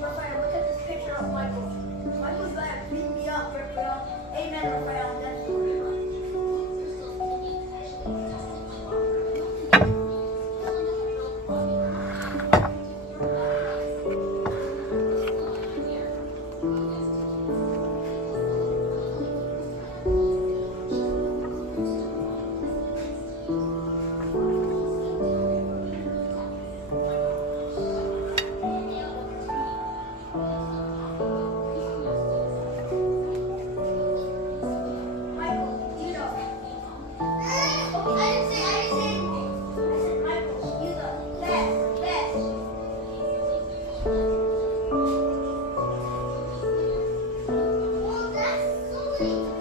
Raphael, look at this picture of Michael. Michael's gonna beat me up, Raphael. Amen, Raphael. That's for sure. Michael, you know. Oh, I didn't say anything. I said, Michael, you the best, best. Well, that's sweet.